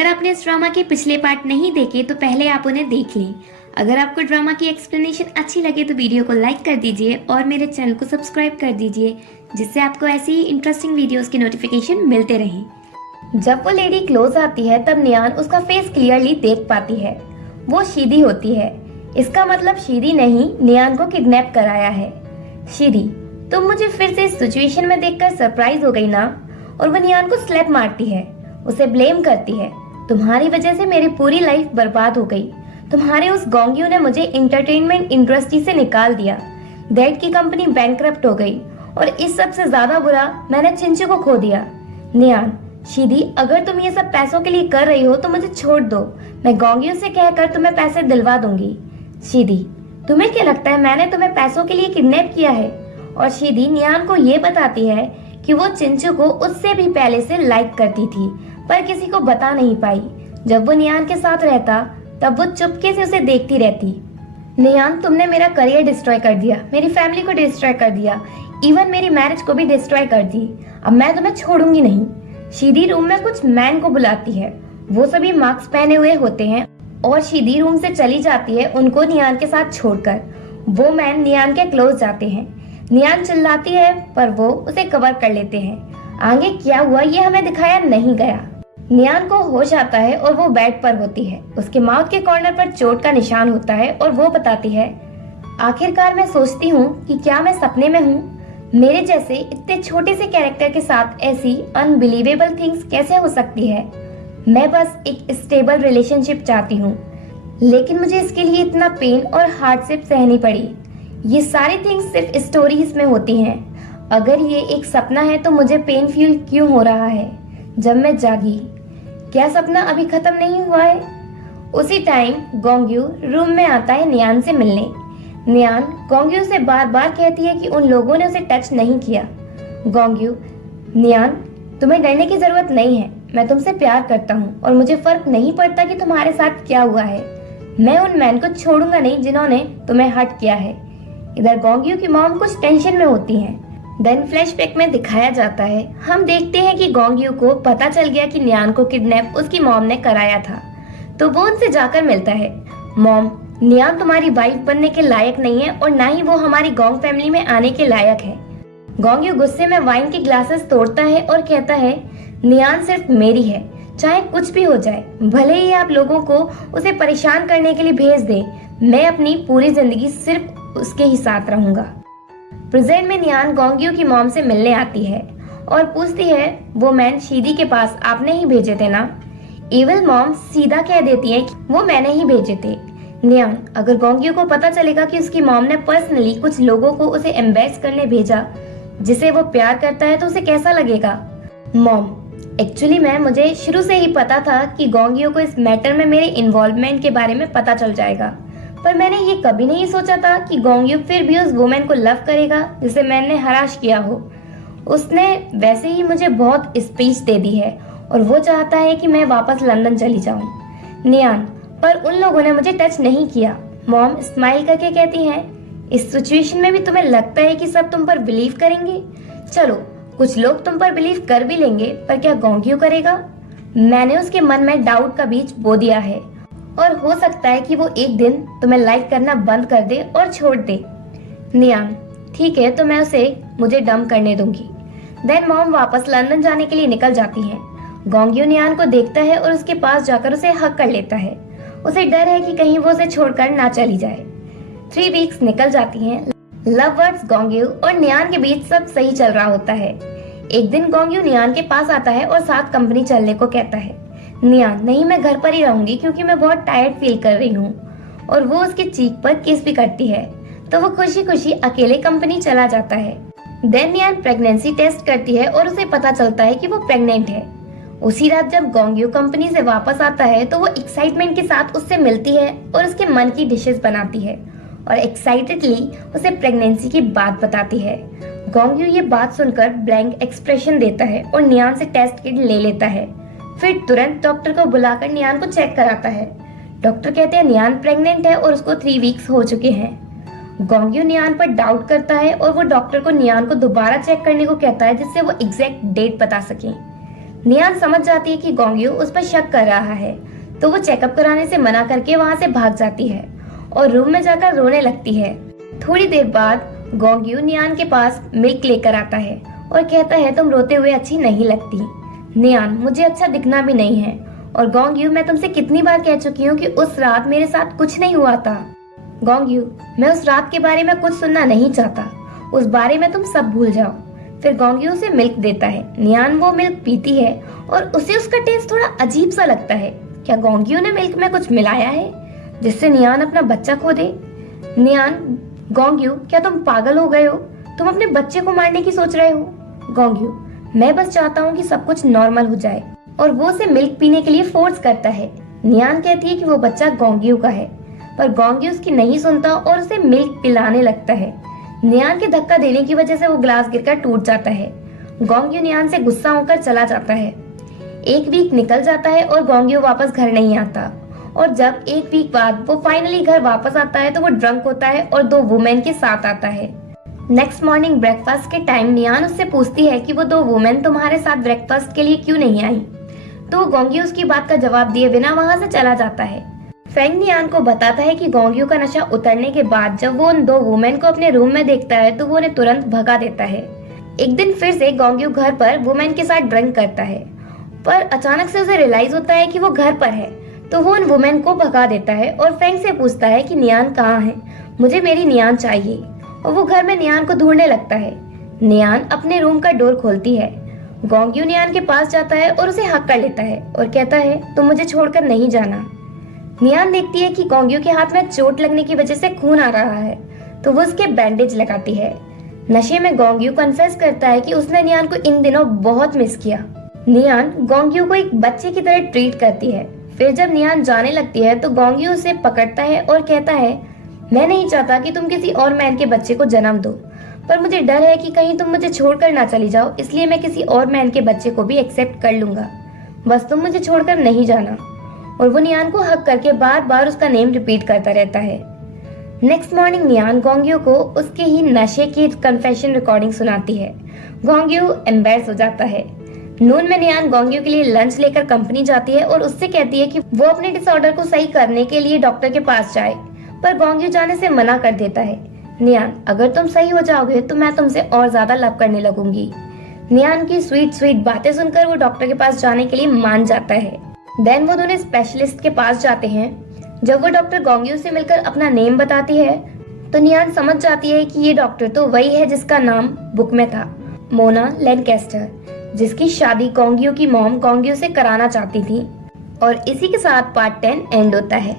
अगर आपने इस ड्रामा के पिछले पार्ट नहीं देखे तो पहले आप उन्हें देख लें। अगर आपको ड्रामा की एक्सप्लेनेशन अच्छी लगे तो वीडियो को लाइक कर दीजिए और मेरे चैनल को सब्सक्राइब कर दीजिए, जिससे आपको ऐसी ही इंटरेस्टिंग वीडियोस के नोटिफिकेशन मिलते रहें। जब वो लेडी क्लोज आती है तब नियान उसका फेस क्लियरली देख पाती है। वो शीदी होती है। इसका मतलब शीदी नहीं, नियान को किडनैप कराया है। शीदी, तुम मुझे फिर से इस सिचुएशन में देखकर सरप्राइज हो गई ना? और वो नियान को स्लैप मारती है, उसे ब्लेम करती है। तुम्हारी वजह से मेरी पूरी लाइफ बर्बाद हो गई। तुम्हारे उस गोंग्यू ने मुझे एंटरटेनमेंट इंडस्ट्री से निकाल दिया। डैड की कंपनी बैंकरप्ट हो गई और इस सब से ज्यादा बुरा, मैंने चिंचू को खो दिया। नियान, शीदी, अगर तुम ये सब पैसों के लिए कर रही हो तो मुझे छोड़ दो। मैं गोंग्यू से कहकर तुम्हें पैसे दिलवा दूंगी। शीदी, तुम्हें क्या लगता है मैंने तुम्हें पैसों के लिए किडनैप किया है? और शीदी नियान को ये बताती है कि वो चिंचू को उससे भी पहले से लाइक करती थी, पर किसी को बता नहीं पाई। जब वो नियान के साथ रहता तब वो चुपके से उसे देखती रहती। नियान, तुमने मेरा करियर डिस्ट्रॉय कर दिया, मेरी फैमिली को डिस्ट्रॉय कर दिया, इवन मेरी मैरिज को भी डिस्ट्रॉय कर दी। अब मैं तुम्हें छोड़ूंगी नहीं। शीदी रूम में कुछ मैन को बुलाती है। वो सभी मास्क पहने हुए होते हैं और शीदी रूम से चली जाती है उनको नियान के साथ छोड़कर। वो मैन नियान के क्लोज जाते हैं। नियान चिल्लाती है पर वो उसे कवर कर लेते हैं। आगे क्या हुआ ये हमें दिखाया नहीं गया। नियान को होश आता है और वो बेड पर होती है। उसके माउथ के कॉर्नर पर चोट का निशान होता है और वो बताती है, आखिरकार मैं सोचती हूँ कि क्या मैं सपने में हूँ? मेरे जैसे इतने छोटे से कैरेक्टर के साथ ऐसी अनबिलीवेबल थिंग्स कैसे हो सकती है? मैं बस एक स्टेबल रिलेशनशिप चाहती हूँ, लेकिन मुझे इसके लिए इतना पेन और हार्डशिप सहनी पड़ी। ये सारी थिंग्स सिर्फ स्टोरीज में होती हैं। अगर ये एक सपना है तो मुझे पेन फील क्यों हो रहा है जब मैं जागी? क्या सपना अभी खत्म नहीं हुआ है? उसी टाइम गोंग्यू रूम में आता है नियान से मिलने। नियान गोंग्यू से बार बार कहती है कि उन लोगों ने उसे टच नहीं किया। गोंग्यू, नियान, तुम्हें डरने की जरूरत नहीं है। मैं तुमसे प्यार करता हूँ और मुझे फर्क नहीं पड़ता कि तुम्हारे साथ क्या हुआ है। मैं उन मैन को छोड़ूंगा नहीं जिन्होंने तुम्हें हर्ट किया है। इधर गोंग्यू की मॉम कुछ टेंशन में होती हैं। देन फ्लैशबैक में दिखाया जाता है, हम देखते हैं कि गोंग्यू को पता चल गया कि नियान को किडनैप उसकी मॉम ने कराया था, तो वो उनसे जाकर मिलता है। मॉम, नियान तुम्हारी वाइफ बनने के लायक नहीं है और ना ही वो हमारी गोंग फैमिली में आने के लायक है। गोंग्यू गुस्से में वाइन के ग्लासेस तोड़ता है और कहता है, नियान सिर्फ मेरी है, चाहे कुछ भी हो जाए, भले ही आप लोगों को उसे परेशान करने के लिए भेज दे, मैं अपनी पूरी जिंदगी सिर्फ उसके ही साथ रहूंगा। प्रेजेंट में नियान गोंग्यू की मॉम से मिलने आती है और पूछती है, वो मैन शीदी के पास आपने ही भेजे थे ना? इविल मॉम सीधा कह देती है कि वो मैंने ही भेजे थे। नियान, अगर गोंग्यू को पता चलेगा कि उसकी मॉम ने पर्सनली कुछ लोगों को उसे एम्बेस करने भेजा जिसे वो प्यार करता है, तो उसे कैसा लगेगा? मॉम, एक्चुअली मुझे शुरू से ही पता था कि गोंग्यू को इस मैटर में मेरे इन्वॉल्वमेंट के बारे में पता चल जाएगा, पर मैंने ये कभी नहीं सोचा था कि गोंग्यू फिर भी उस वुमेन को लव करेगा जिसे मैंने हराश किया हो। उसने वैसे ही मुझे बहुत स्पीच दे दी है और वो चाहता है कि मैं वापस लंदन चली जाऊं। नियान, पर उन लोगों ने मुझे टच नहीं किया। मॉम स्माइल करके कहती हैं, इस सिचुएशन में भी तुम्हें लगता है कि सब तुम पर बिलीव करेंगे? चलो, कुछ लोग तुम पर बिलीव कर भी लेंगे, पर क्या गोंग्यू करेगा? मैंने उसके मन में डाउट का बीज बो दिया है और हो सकता है कि वो एक दिन तुम्हें लाइक करना बंद कर दे और छोड़ दे। नियान, ठीक है, तो मैं उसे मुझे डंप करने दूंगी। देन मॉम वापस लंदन जाने के लिए निकल जाती हैं। गोंग्यू नियान को देखता है और उसके पास जाकर उसे हक कर लेता है। उसे डर है कि कहीं वो उसे छोड़कर ना चली जाए। 3 वीक्स निकल जाती हैं। लवर्स गोंग्यू और नियान के बीच सब सही चल रहा होता है। एक दिन गोंग्यू नियान के पास आता है और साथ कंपनी चलने को कहता है। नियान, नहीं, मैं घर पर ही रहूंगी क्योंकि मैं बहुत टायर्ड फील कर रही हूँ। और वो उसकी चीख पर किस भी करती है, तो वो खुशी खुशी अकेले कंपनी चला जाता है। देन नियान प्रेगनेंसी टेस्ट करती है और उसे पता चलता है कि वो प्रेग्नेंट है। उसी रात जब गोंग्यू कंपनी से वापस आता है तो वो एक्साइटमेंट के साथ उससे मिलती है और उसके मन की डिशेस बनाती है और एक्साइटेडली उसे प्रेगनेंसी की बात बताती है। गोंग्यू ये बात सुनकर ब्लैंक एक्सप्रेशन देता है और नियान से टेस्ट किट ले लेता है। फिर तुरंत डॉक्टर को बुलाकर नियान को चेक कराता है। डॉक्टर कहते हैं नियान प्रेग्नेंट है और उसको 3 वीक्स हो चुके हैं। गोंग्यू नियान पर डाउट करता है और वो डॉक्टर को नियान को दोबारा चेक करने को कहता है जिससे वो एग्जैक्ट डेट बता सके। नियान समझ जाती है कि गोंग्यू उस पर शक कर रहा है, तो वो चेकअप कराने से मना करके वहाँ से भाग जाती है और रूम में जाकर रोने लगती है। थोड़ी देर बाद गोंग्यू नियान के पास मिल्क लेकर आता है और कहता है तुम रोते हुए अच्छी नहीं लगती। नियान, मुझे अच्छा दिखना भी नहीं है, और गोंग्यू, मैं तुमसे कितनी बार कह चुकी हूँ कि उस रात मेरे साथ कुछ नहीं हुआ था। गोंग्यू, मैं उस रात के बारे में कुछ सुनना नहीं चाहता, उस बारे में तुम सब भूल जाओ। फिर गोंग्यू उसे मिल्क देता है। नियान वो मिल्क पीती है और उसे उसका टेस्ट थोड़ा अजीब सा लगता है। क्या गोंग्यू ने मिल्क में कुछ मिलाया है जिससे नियान अपना बच्चा खो दे? नियान, गोंग्यू, क्या तुम पागल हो गए हो? तुम अपने बच्चे को मारने की सोच रहे हो? गोंग्यू, मैं बस चाहता हूँ कि सब कुछ नॉर्मल हो जाए, और वो उसे मिल्क पीने के लिए फोर्स करता है। नियान कहती है कि वो बच्चा गोंग्यू का है, पर गोंग्यू उसकी नहीं सुनता और उसे मिल्क पिलाने लगता है। नियान के धक्का देने की वजह से वो ग्लास गिरकर टूट जाता है। गोंग्यू नियान से गुस्सा होकर चला जाता है। एक वीक निकल जाता है और गोंग्यू वापस घर नहीं आता, और जब एक वीक बाद वो फाइनली घर वापस आता है तो वो ड्रंक होता है और 2 वुमेन के साथ आता है। नेक्स्ट मॉर्निंग ब्रेकफास्ट के टाइम नियान उससे पूछती है कि वो 2 वुमेन तुम्हारे साथ ब्रेकफास्ट के लिए क्यों नहीं आई, तो गोंग्यू उसकी बात का जवाब दिए बिना वहाँ से चला जाता है। फेंग नियान को बताता है कि गोंग्यू का नशा उतरने के बाद जब वो उन 2 वुमेन को अपने रूम में देखता है तो वो उन्हें तुरंत भगा देता है। एक दिन फिर से गोंग्यू घर पर वुमेन के साथ ड्रिंक करता है, पर अचानक से उसे रियलाइज होता है कि वो घर पर है, तो वो उन वुमेन को भगा देता है और फेंग से पूछता है कि नियान कहाँ है, मुझे मेरी नियान चाहिए, और वो घर में नियान को ढूंढने लगता है। नियान अपने रूम का डोर खोलती है। गोंग्यू नियान के पास जाता है और उसे हक कर लेता है और कहता है तुम मुझे छोड़कर नहीं जाना। नियान देखती है कि गोंग्यू के हाथ में चोट लगने की वजह से खून आ रहा है, तो वो उसके बैंडेज लगाती है। नशे में गोंग्यू कन्फेस करता है कि उसने नियान को इन दिनों बहुत मिस किया। नियान गोंग्यू को एक बच्चे की तरह ट्रीट करती है। फिर जब नियान जाने लगती है तो गोंग्यू उसे पकड़ता है और कहता है मैं नहीं चाहता कि तुम किसी और मैन के बच्चे को जन्म दो, पर मुझे डर है कि कहीं तुम मुझे छोड़कर ना चली जाओ, इसलिए मैं किसी और मैन के बच्चे को भी एक्सेप्ट कर लूंगा, बस तुम मुझे छोड़कर नहीं जाना। और वो नियान को हक करके बार बार उसका नेम रिपीट करता रहता है। नेक्स्ट मॉर्निंग नियान गोंग्यू को उसके ही नशे की कन्फेशन रिकॉर्डिंग सुनाती है। गोंग्यू एम्बैरेस हो जाता है। नून में नियान गोंग्यू के लिए लंच लेकर कंपनी जाती है और उससे कहती है कि वो अपने डिसऑर्डर को सही करने के लिए डॉक्टर के पास जाए, पर गोंग्यू जाने से मना कर देता है। नियान, अगर तुम सही हो जाओगे तो मैं तुमसे और ज्यादा लव करने लगूंगी। नियान की स्वीट स्वीट बातें सुनकर वो डॉक्टर के पास जाने के लिए मान जाता है। देन वो दोनों स्पेशलिस्ट के पास जाते हैं। जब वो डॉक्टर गोंग्यू से मिलकर अपना नेम बताती है तो नियान समझ जाती है कि ये डॉक्टर तो वही है जिसका नाम बुक में था, मोना लैनकेस्टर, जिसकी शादी गोंग्यू की मॉम गोंग्यू से कराना चाहती थी। और इसी के साथ पार्ट 10 एंड होता है।